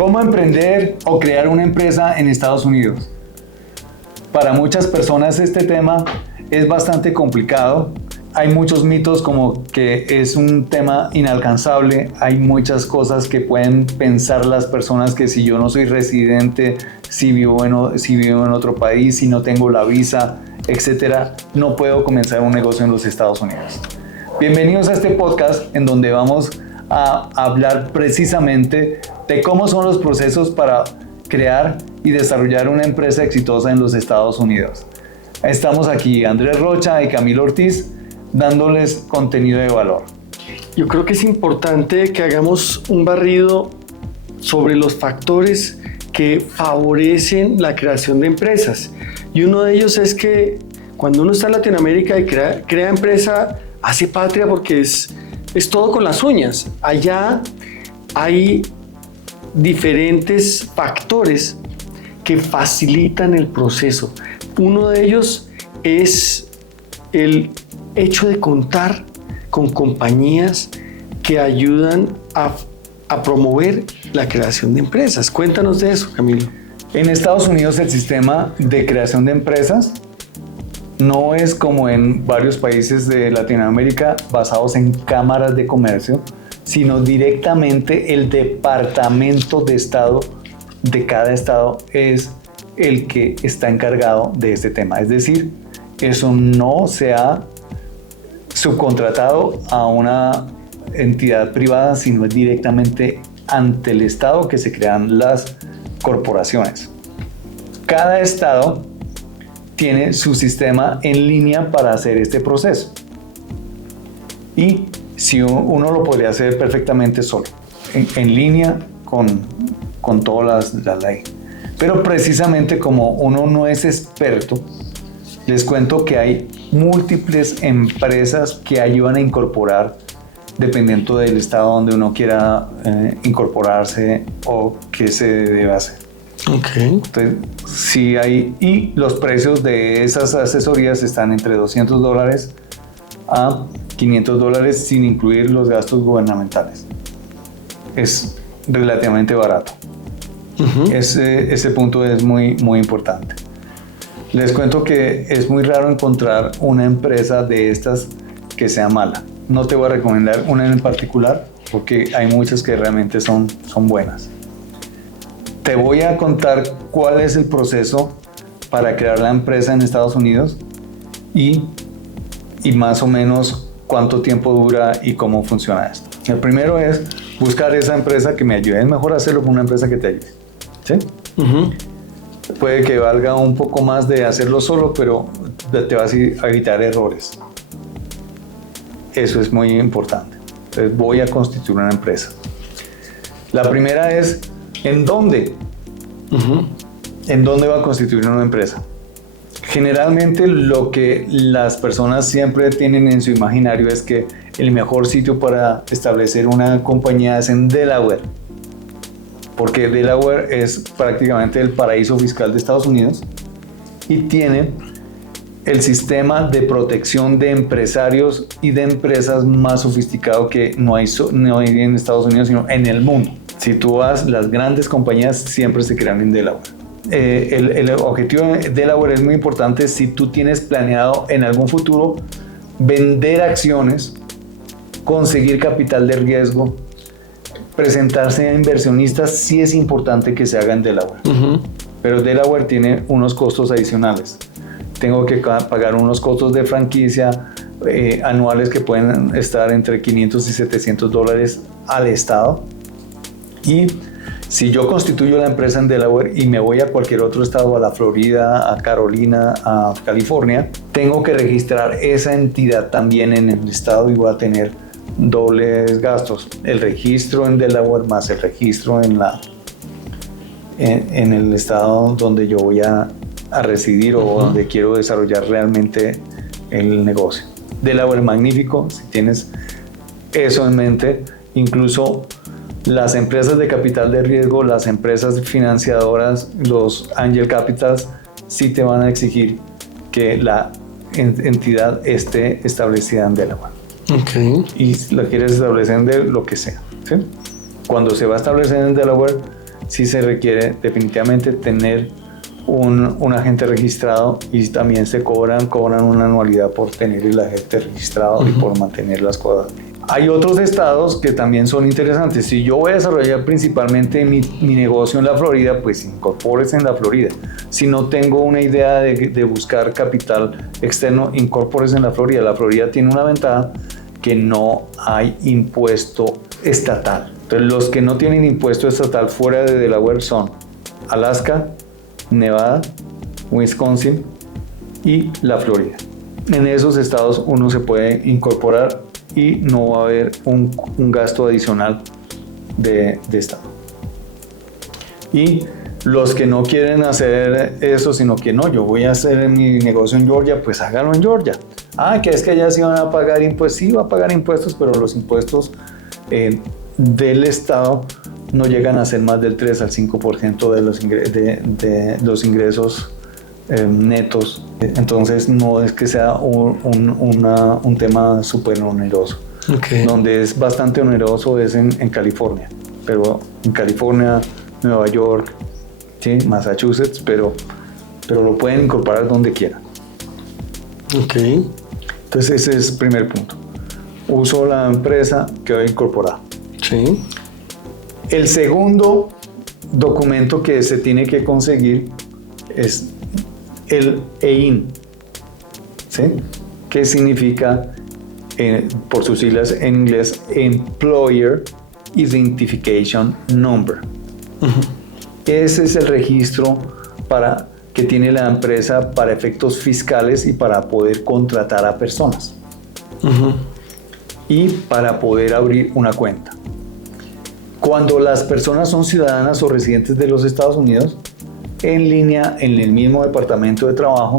¿Cómo emprender o crear una empresa en Estados Unidos? Para muchas personas este tema es bastante complicado. Hay muchos mitos como que es un tema inalcanzable. Hay muchas cosas que pueden pensar las personas que si yo no soy residente, si vivo en otro país, si no tengo la visa, etcétera, no puedo comenzar un negocio en los Estados Unidos. Bienvenidos a este podcast en donde vamos a hablar precisamente de cómo son los procesos para crear y desarrollar una empresa exitosa en los Estados Unidos. Estamos aquí Andrés Rocha y Camilo Ortiz dándoles contenido de valor. Yo creo que es importante que hagamos un barrido sobre los factores que favorecen la creación de empresas. Y uno de ellos es que cuando uno está en Latinoamérica y crea empresa, hace patria porque es todo con las uñas. Allá hay diferentes factores que facilitan el proceso. Uno de ellos es el hecho de contar con compañías que ayudan a promover la creación de empresas. Cuéntanos de eso, Camilo. En Estados Unidos el sistema de creación de empresas no es como en varios países de Latinoamérica basados en cámaras de comercio, sino directamente el departamento de estado de cada estado es el que está encargado de este tema. Es decir, eso no se ha subcontratado a una entidad privada, sino es directamente ante el estado que se crean las corporaciones. Cada estado tiene su sistema en línea para hacer este proceso. Y si uno lo podría hacer perfectamente solo, en línea con todas las leyes. Pero precisamente como uno no es experto, les cuento que hay múltiples empresas que ayudan a incorporar dependiendo del estado donde uno quiera incorporarse o qué se debe hacer. Okay. Entonces, sí hay, y los precios de esas asesorías están entre $200 a $500 sin incluir los gastos gubernamentales. Es relativamente barato. Uh-huh. Ese punto es muy, muy importante. Les cuento que es muy raro encontrar una empresa de estas que sea mala. No te voy a recomendar una en particular porque hay muchas que realmente son buenas. Te voy a contar cuál es el proceso para crear la empresa en Estados Unidos y más o menos cuánto tiempo dura y cómo funciona esto. El primero es buscar esa empresa que me ayude. Es mejor hacerlo con una empresa que te ayude. ¿Sí? Uh-huh. Puede que valga un poco más de hacerlo solo, pero te vas a evitar errores. Eso es muy importante. Entonces voy a constituir una empresa. La primera es ¿en dónde? Uh-huh. ¿En dónde va a constituir una empresa? Generalmente lo que las personas siempre tienen en su imaginario es que el mejor sitio para establecer una compañía es en Delaware. Porque Delaware es prácticamente el paraíso fiscal de Estados Unidos y tiene el sistema de protección de empresarios y de empresas más sofisticado que no hay en Estados Unidos, sino en el mundo. Si tú vas, las grandes compañías siempre se crean en Delaware. El objetivo de Delaware es muy importante si tú tienes planeado en algún futuro vender acciones, conseguir capital de riesgo, presentarse a inversionistas. Sí es importante que se haga en Delaware. Uh-huh. Pero Delaware tiene unos costos adicionales. Tengo que pagar unos costos de franquicia anuales que pueden estar entre $500 y $700 al estado. Y si yo constituyo la empresa en Delaware y me voy a cualquier otro estado, a la Florida, a Carolina, a California, tengo que registrar esa entidad también en el estado y voy a tener dobles gastos. El registro en Delaware más el registro en el estado donde yo voy a residir o uh-huh. donde quiero desarrollar realmente el negocio. Delaware es magnífico si tienes eso en mente. Incluso las empresas de capital de riesgo, las empresas financiadoras, los angel capitals, sí te van a exigir que la entidad esté establecida en Delaware. Okay. Y la quieres establecer en lo que sea, ¿sí? Cuando se va a establecer en Delaware, sí se requiere definitivamente tener un agente registrado y también se cobran una anualidad por tener el agente registrado y por mantener las cosas. Hay otros estados que también son interesantes. Si yo voy a desarrollar principalmente mi negocio en la Florida, pues incorpórese en la Florida. Si no tengo una idea de buscar capital externo, incorpórese en la Florida. La Florida tiene una ventaja que no hay impuesto estatal. Entonces, los que no tienen impuesto estatal fuera de Delaware son Alaska, Nevada, Wisconsin y la Florida. En esos estados uno se puede incorporar y no va a haber un gasto adicional de estado. Y los que no quieren hacer eso, sino que no, yo voy a hacer mi negocio en Georgia, pues háganlo en Georgia. Que es que allá sí van a pagar impuestos. Sí va a pagar impuestos, pero los impuestos del estado no llegan a ser más del 3 al 5% de los ingresos netos. Entonces no es que sea un tema súper oneroso. Okay. Donde es bastante oneroso es en California, pero en California, Nueva York, ¿sí? Massachusetts, pero lo pueden incorporar donde quieran. Okay. Entonces ese es el primer punto. Uso la empresa que va incorporada. Sí. El segundo documento que se tiene que conseguir es el EIN, ¿sí? Que significa, por sus siglas en inglés, Employer Identification Number. Ese es el registro que tiene la empresa para efectos fiscales y para poder contratar a personas. Y para poder abrir una cuenta. Cuando las personas son ciudadanas o residentes de los Estados Unidos, en línea, en el mismo departamento de trabajo,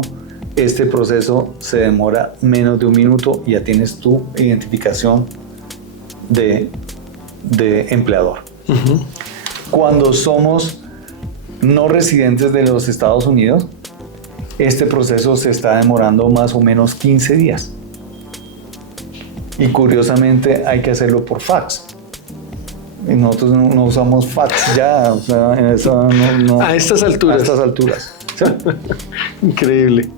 este proceso se demora menos de un minuto y ya tienes tu identificación de empleador. Cuando somos no residentes de los Estados Unidos, este proceso se está demorando más o menos 15 días. Y curiosamente hay que hacerlo por fax. Y nosotros no usamos fax ya, o sea, eso no, a estas alturas. A estas alturas. Increíble.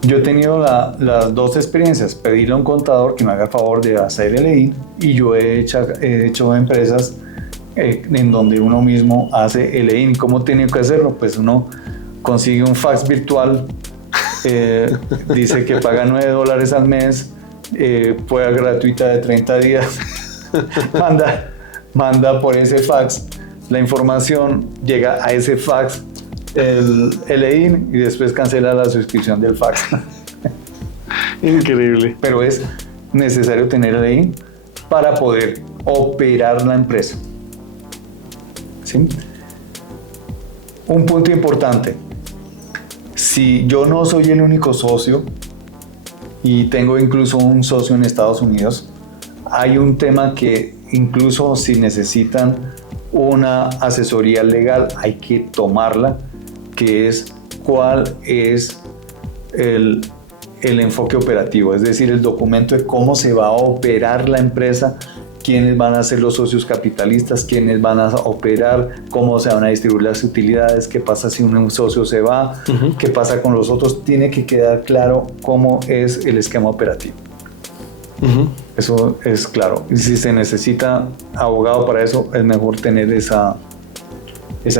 Yo he tenido las dos experiencias, pedirle a un contador que me haga el favor de hacer el EIN, y yo he hecho empresas en donde uno mismo hace el EIN. ¿Cómo tiene que hacerlo? Pues uno consigue un fax virtual, dice que paga $9 al mes, prueba gratuita de 30 días, manda por ese fax la información, llega a ese fax el EIN y después cancela la suscripción del fax. Increíble. Pero es necesario tener el EIN para poder operar la empresa. ¿Sí? Un punto importante: si yo no soy el único socio y tengo incluso un socio en Estados Unidos, hay un tema que incluso si necesitan una asesoría legal hay que tomarla, que es cuál es el enfoque operativo, es decir, el documento de cómo se va a operar la empresa, quiénes van a ser los socios capitalistas, quiénes van a operar, cómo se van a distribuir las utilidades, qué pasa si un socio se va, qué pasa con los otros. Tiene que quedar claro cómo es el esquema operativo. Eso es claro. Y si se necesita abogado para eso, es mejor tener esa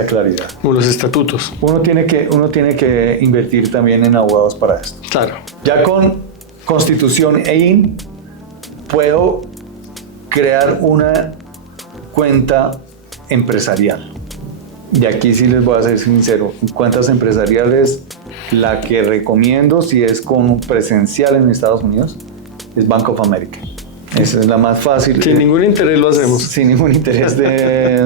claridad. Como los estatutos. Uno tiene que invertir también en abogados para esto. Claro. Ya con Constitución EIN puedo crear una cuenta empresarial. Y aquí sí les voy a ser sincero, cuentas empresariales, la que recomiendo si es con presencial en Estados Unidos es Bank of America. Esa es la más fácil. Sin ningún interés lo hacemos. Sin ningún interés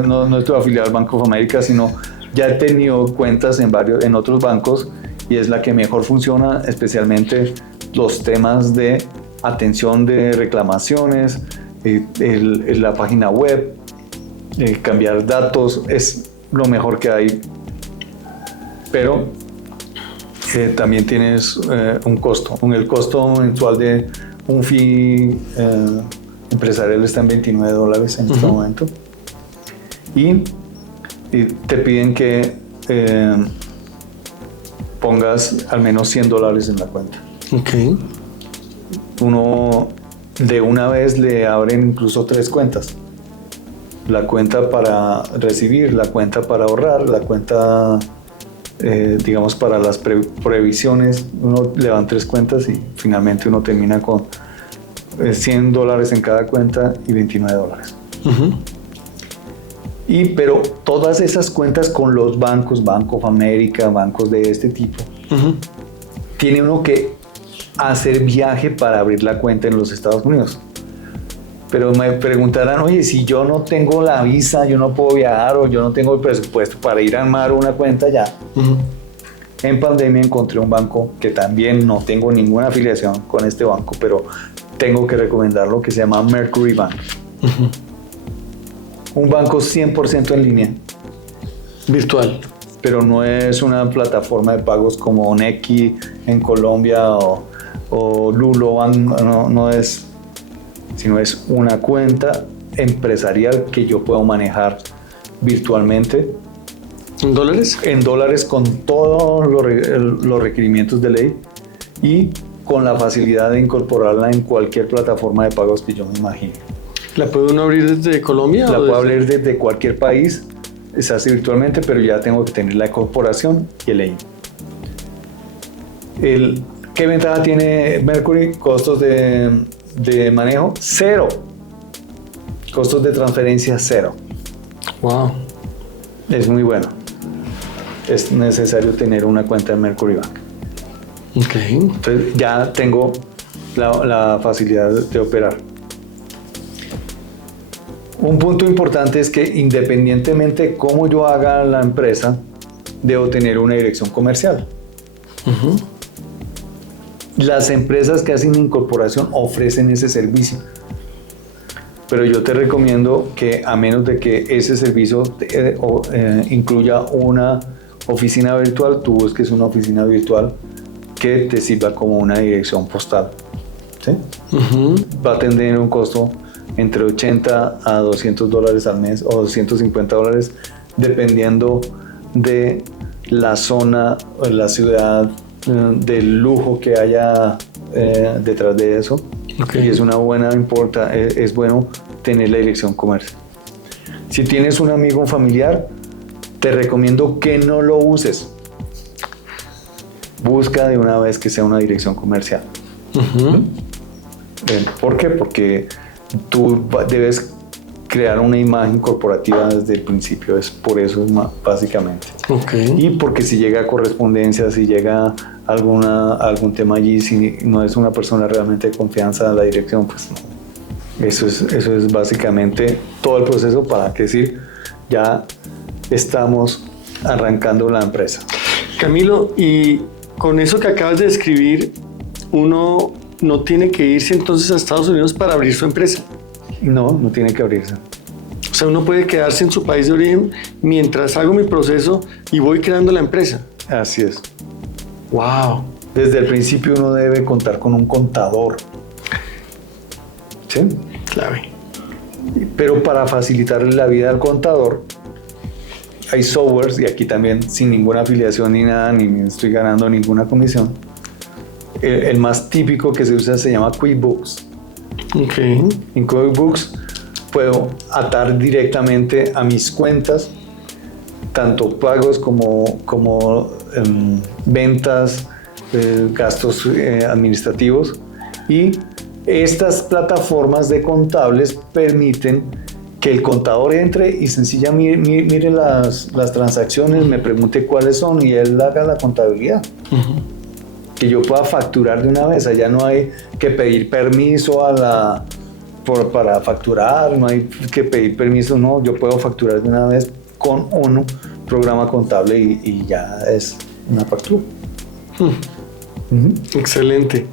no estoy afiliado al Bank of America, sino ya he tenido cuentas en otros bancos y es la que mejor funciona, especialmente los temas de atención de reclamaciones, la página web, cambiar datos, es lo mejor que hay. Pero también tienes un costo. El costo mensual de un fee empresarial está en $29 en este momento. Y y te piden que pongas al menos $100 en la cuenta. Ok. Uno de una vez le abren incluso 3 cuentas. La cuenta para recibir, la cuenta para ahorrar, la cuenta, digamos, para las previsiones. Uno le dan 3 cuentas y finalmente uno termina con $100 en cada cuenta y $29. Uh-huh. Pero todas esas cuentas con los bancos, Bank of America, bancos de este tipo, Uh-huh. tiene uno que hacer viaje para abrir la cuenta en los Estados Unidos. Pero me preguntarán, oye, si yo no tengo la visa, yo no puedo viajar o yo no tengo el presupuesto para ir a armar una cuenta ya. Uh-huh. En pandemia encontré un banco que también no tengo ninguna afiliación con este banco, pero tengo que recomendarlo, que se llama Mercury Bank. Uh-huh. Un banco 100% en línea. Virtual. Pero no es una plataforma de pagos como Nequi en Colombia o Lulo Bank, no es, sino es una cuenta empresarial que yo puedo manejar virtualmente. ¿En dólares? En dólares con todos los requerimientos de ley y con la facilidad de incorporarla en cualquier plataforma de pagos que yo me imagine. ¿La puede uno abrir desde Colombia? La puedo abrir desde cualquier país, se hace virtualmente, pero ya tengo que tener la incorporación y el EIN. ¿Qué ventaja tiene Mercury? Costos de manejo, 0. Costos de transferencia, 0. Wow. Es muy bueno. Es necesario tener una cuenta en Mercury Bank. Ok. Entonces ya tengo la facilidad de operar. Un punto importante es que independientemente de cómo yo haga la empresa, debo tener una dirección comercial. Uh-huh. Las empresas que hacen incorporación ofrecen ese servicio. Pero yo te recomiendo que, a menos de que ese servicio incluya una oficina virtual, tú busques una oficina virtual que te sirva como una dirección postal. ¿Sí? Uh-huh. Va a tener un costo entre $80 a $200 al mes o $250, dependiendo de la zona o la ciudad, del lujo que haya detrás de eso. Okay. Y es una buena es bueno tener la dirección comercial. Si tienes un amigo, un familiar, te recomiendo que no lo uses. Busca de una vez que sea una dirección comercial. Uh-huh. ¿Por qué? Porque tú debes crear una imagen corporativa desde el principio, es por eso básicamente. Okay. Y porque si llega correspondencia, si llega algún tema allí, si no es una persona realmente de confianza en la dirección, pues no. Eso es básicamente todo el proceso para decir, ya estamos arrancando la empresa. Camilo, y con eso que acabas de describir, uno no tiene que irse entonces a Estados Unidos para abrir su empresa. No tiene que abrirse. O sea, uno puede quedarse en su país de origen mientras hago mi proceso y voy creando la empresa. Así es. ¡Wow! Desde el principio uno debe contar con un contador. ¿Sí? Clave. Pero para facilitarle la vida al contador, hay softwares, y aquí también sin ninguna afiliación ni nada, ni estoy ganando ninguna comisión. El más típico que se usa se llama QuickBooks. Ok. En QuickBooks puedo atar directamente a mis cuentas, tanto pagos como ventas, gastos administrativos, y estas plataformas de contables permiten que el contador entre y sencillamente mire las transacciones, me pregunte cuáles son y él haga la contabilidad. Uh-huh. Que yo pueda facturar de una vez. Allá no hay que pedir permiso para facturar, no hay que pedir permiso, no, yo puedo facturar de una vez con un programa contable y ya es una factura. Uh-huh. Excelente.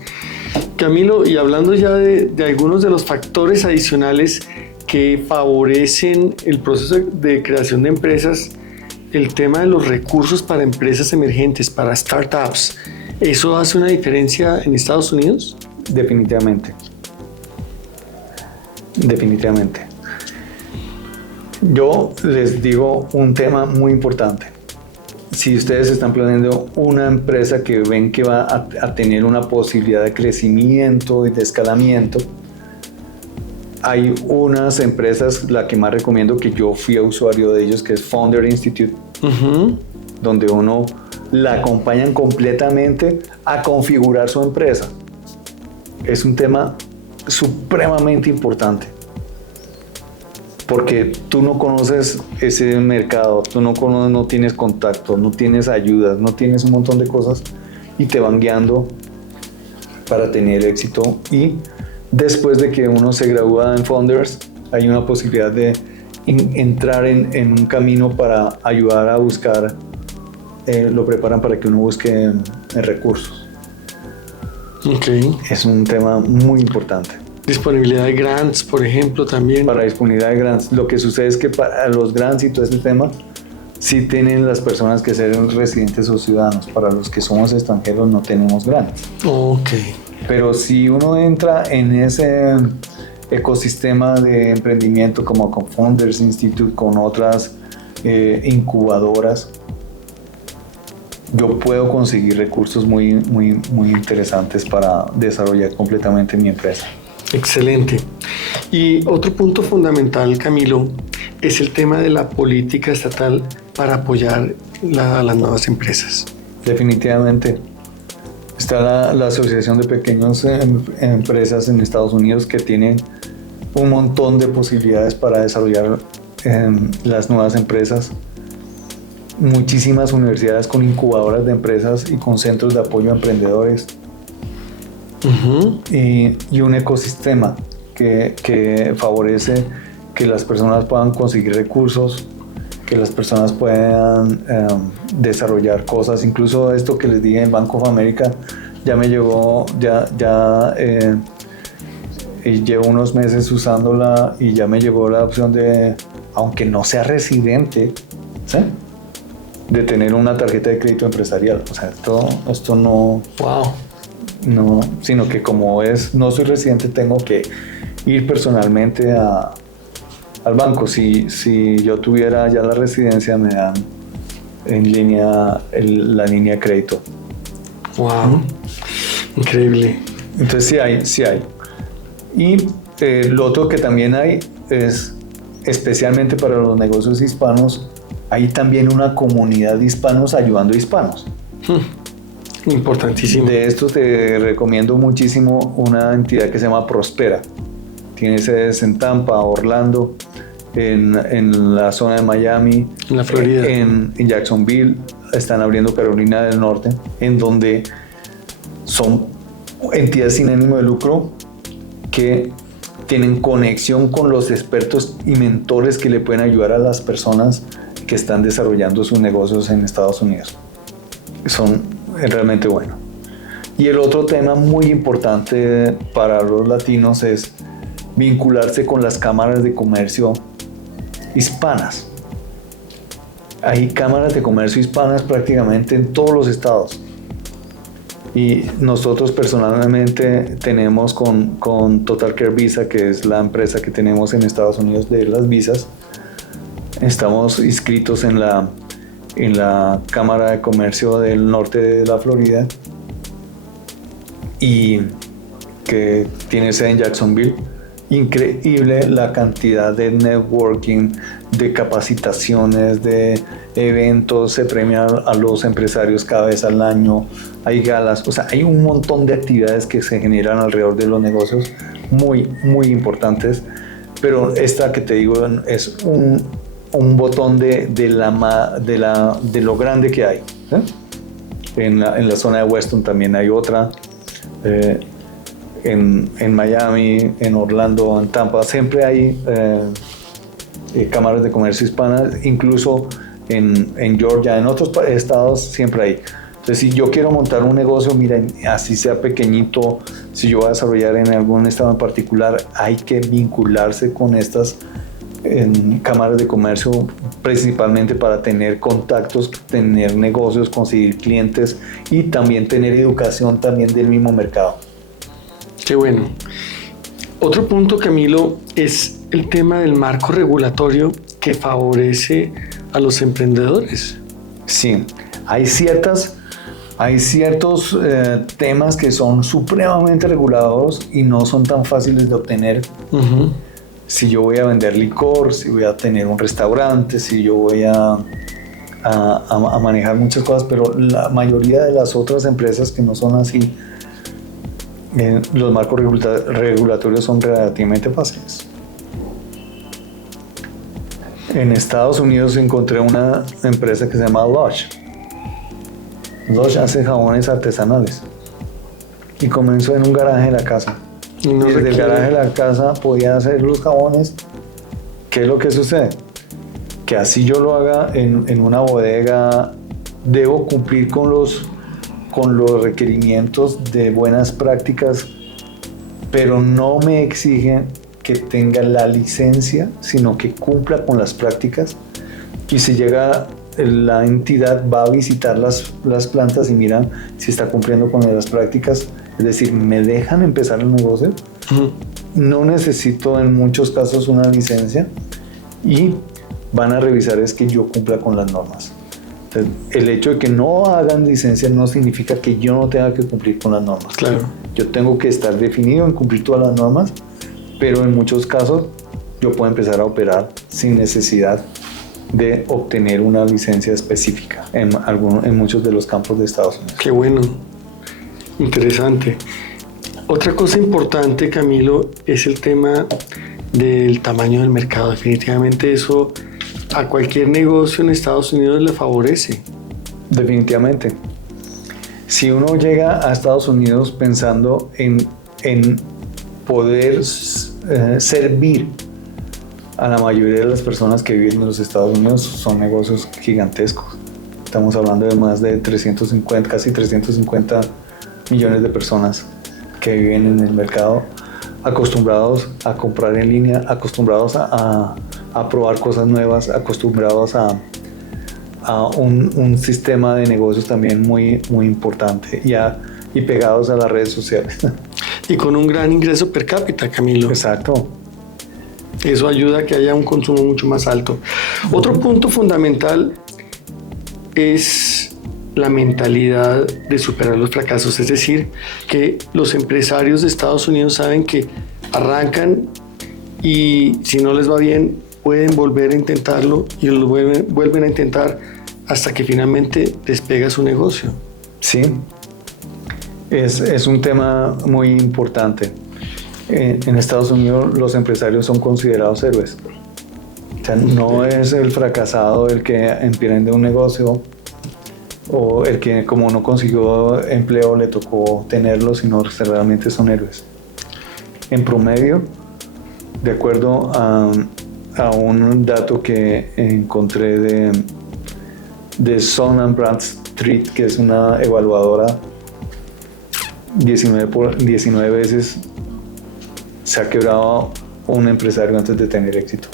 Camilo, y hablando ya de algunos de los factores adicionales que favorecen el proceso de creación de empresas, el tema de los recursos para empresas emergentes, para startups, ¿eso hace una diferencia en Estados Unidos? Definitivamente. Yo les digo un tema muy importante. Si ustedes están planeando una empresa que ven que va a tener una posibilidad de crecimiento y de escalamiento, hay unas empresas, la que más recomiendo, que yo fui usuario de ellos, que es Founder Institute, donde uno la acompañan completamente a configurar su empresa. Es un tema supremamente importante, porque tú no conoces ese mercado, tú no tienes contacto, no tienes ayudas, no tienes un montón de cosas, y te van guiando para tener éxito. Y después de que uno se gradúa en Founders, hay una posibilidad de entrar en un camino para ayudar a buscar, lo preparan para que uno busque recursos. Okay. Es un tema muy importante. Disponibilidad de grants, por ejemplo, también. Para disponibilidad de grants. Lo que sucede es que para los grants y todo este tema, sí tienen las personas que ser residentes o ciudadanos. Para los que somos extranjeros no tenemos grants. Ok. Pero si uno entra en ese ecosistema de emprendimiento como con Founders Institute, con otras incubadoras, yo puedo conseguir recursos muy interesantes para desarrollar completamente mi empresa. Excelente. Y otro punto fundamental, Camilo, es el tema de la política estatal para apoyar a las nuevas empresas. Definitivamente. Está la Asociación de Pequeñas Empresas en Estados Unidos, que tienen un montón de posibilidades para desarrollar las nuevas empresas. Muchísimas universidades con incubadoras de empresas y con centros de apoyo a emprendedores. Y un ecosistema que favorece que las personas puedan conseguir recursos, que las personas puedan desarrollar cosas. Incluso esto que les dije en Bank of America ya me llegó, y llevo unos meses usándola, y ya me llegó la opción de, aunque no sea residente, ¿sí?, de tener una tarjeta de crédito empresarial. O sea, esto no... Wow. No, sino que como no soy residente, tengo que ir personalmente al banco. Si yo tuviera ya la residencia, me dan en línea la línea de crédito. Wow, increíble. Entonces sí hay. Y lo otro que también hay es, especialmente para los negocios hispanos, hay también una comunidad de hispanos ayudando a hispanos. Importantísimo. De esto te recomiendo muchísimo una entidad que se llama Prospera. Tiene sedes en Tampa, Orlando, en la zona de Miami, en la Florida, en Jacksonville. Están abriendo Carolina del Norte, en donde son entidades sin ánimo de lucro que tienen conexión con los expertos y mentores que le pueden ayudar a las personas que están desarrollando sus negocios en Estados Unidos. Son realmente buenos. Y el otro tema muy importante para los latinos es vincularse con las cámaras de comercio hispanas. Hay cámaras de comercio hispanas prácticamente en todos los estados. Y nosotros personalmente tenemos con Total Care Visa, que es la empresa que tenemos en Estados Unidos de las visas, estamos inscritos en la Cámara de Comercio del Norte de la Florida, y que tiene sede en Jacksonville. Increíble la cantidad de networking, de capacitaciones, de eventos. Se premia a los empresarios cada vez al año, hay galas, o sea, hay un montón de actividades que se generan alrededor de los negocios muy importantes. Pero esta que te digo es un botón de lo grande que hay, ¿eh? En la zona de Weston también hay otra, en Miami, en Orlando, en Tampa, siempre hay cámaras de comercio hispanas, incluso en Georgia, en otros estados siempre hay. Entonces, si yo quiero montar un negocio, miren, así sea pequeñito, si yo voy a desarrollar en algún estado en particular, hay que vincularse con estas cámaras de comercio, principalmente para tener contactos, tener negocios, conseguir clientes y también tener educación también del mismo mercado. Qué bueno. Otro punto, Camilo, es el tema del marco regulatorio que favorece a los emprendedores. Sí, hay ciertos temas que son supremamente regulados y no son tan fáciles de obtener. Uh-huh. Si yo voy a vender licor, si voy a tener un restaurante, si yo voy a manejar muchas cosas, pero la mayoría de las otras empresas que no son así, los marcos regulatorios son relativamente fáciles. En Estados Unidos encontré una empresa que se llama Lush. Lush hace jabones artesanales y comenzó en un garaje de la casa. Y desde el garaje de la casa podía hacer los jabones. ¿Qué es lo que sucede? Que así yo lo haga en una bodega, debo cumplir con los requerimientos de buenas prácticas, pero no me exigen que tenga la licencia, sino que cumpla con las prácticas. Y si llega la entidad, va a visitar las plantas y miran si está cumpliendo con las prácticas. Es decir, ¿me dejan empezar el negocio? Uh-huh. No necesito en muchos casos una licencia y van a revisar es que yo cumpla con las normas. Entonces, el hecho de que no hagan licencia no significa que yo no tenga que cumplir con las normas. Claro. Yo tengo que estar definido en cumplir todas las normas, pero en muchos casos yo puedo empezar a operar sin necesidad de obtener una licencia específica en muchos de los campos de Estados Unidos. Qué bueno, interesante. Otra cosa importante, Camilo, es el tema del tamaño del mercado. Definitivamente eso a cualquier negocio en Estados Unidos le favorece. Definitivamente. Si uno llega a Estados Unidos pensando en poder servir a la mayoría de las personas que viven en los Estados Unidos, son negocios gigantescos. Estamos hablando de más de 350, casi 350 millones de personas que viven en el mercado, acostumbrados a comprar en línea, acostumbrados a probar cosas nuevas, acostumbrados a un sistema de negocios también muy, muy importante y pegados a las redes sociales. Y con un gran ingreso per cápita, Camilo. Exacto. Eso ayuda a que haya un consumo mucho más alto. Otro punto fundamental es la mentalidad de superar los fracasos. Es decir, que los empresarios de Estados Unidos saben que arrancan y si no les va bien, pueden volver a intentarlo y lo vuelven a intentar hasta que finalmente despega su negocio. Sí, es un tema muy importante. En Estados Unidos los empresarios son considerados héroes. O sea, no es el fracasado el que emprende un negocio o el que como no consiguió empleo le tocó tenerlo, sino que realmente son héroes. En promedio, de acuerdo a un dato que encontré de Son & Bradstreet, que es una evaluadora, 19 veces se ha quebrado un empresario antes de tener éxito,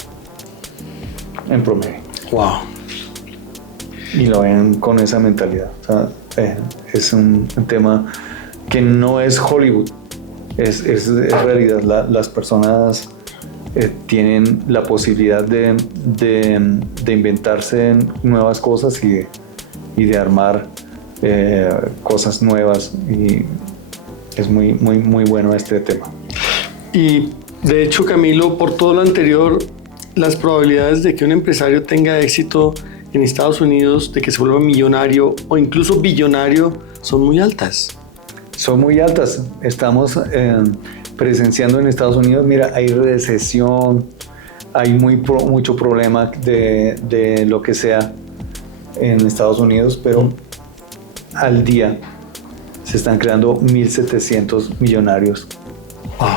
en promedio. Wow. Y lo ven con esa mentalidad. O sea, es un tema que no es Hollywood, es realidad. Las personas tienen la posibilidad de inventarse nuevas cosas y de armar cosas nuevas, y es muy, muy, muy bueno este tema. Y de hecho, Camilo, por todo lo anterior, las probabilidades de que un empresario tenga éxito en Estados Unidos, de que se vuelva millonario o incluso billonario, son muy altas. Son muy altas. Estamos presenciando en Estados Unidos, mira, hay recesión, hay mucho problema de lo que sea en Estados Unidos, pero al día se están creando 1.700 millonarios. Wow,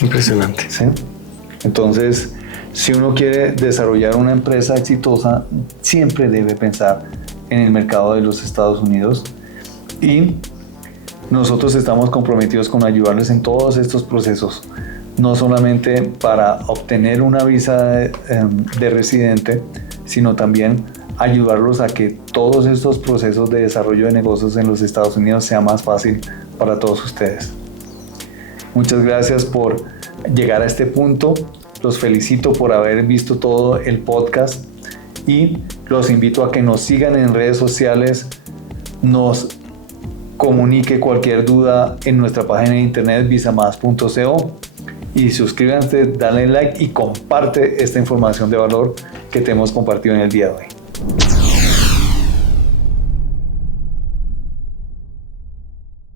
impresionante. ¿Sí? Entonces, si uno quiere desarrollar una empresa exitosa, siempre debe pensar en el mercado de los Estados Unidos, y nosotros estamos comprometidos con ayudarles en todos estos procesos, no solamente para obtener una visa de residente, sino también ayudarlos a que todos estos procesos de desarrollo de negocios en los Estados Unidos sea más fácil para todos ustedes. Muchas gracias por llegar a este punto los felicito por haber visto todo el podcast y los invito a que nos sigan en redes sociales, nos comunique cualquier duda en nuestra página de internet visamas.co y suscríbanse, dale like y comparte esta información de valor que te hemos compartido en el día de hoy.